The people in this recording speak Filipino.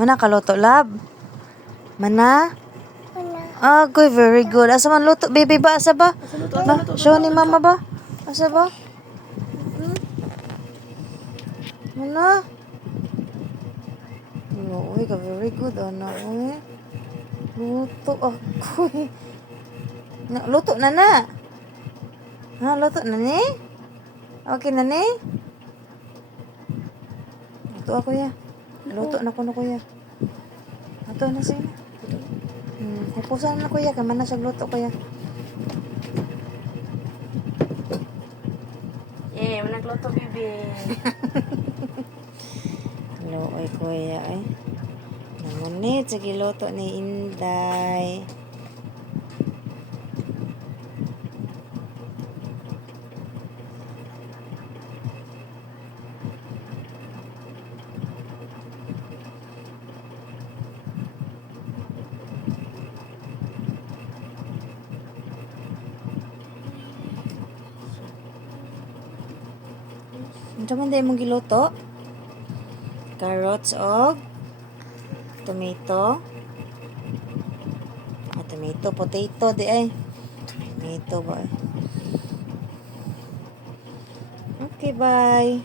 Mana kaluto, lab? Mana? Wala. Agoy, very good. Asa man luto? Baby ba? Asa ba? Ba? Show ni mama ba? Asa ba? Mana? No, uy, ka very good, anak. Uy. Luto ako eh. Luto na na. Ha, luto na ni? Okay na ni? Luto ako ya. Luto na ko na kuya. Luto na siya. Hupusan na kuya. Kaman na siya luto kuya. Nagluto, bibi. Luoy kuya ay. Namunit sa giluto ni Inday. Ito man dahil mong giluto. Carrots o tomato. Tomato, potato di ay. Tomato ba? Okay, bye.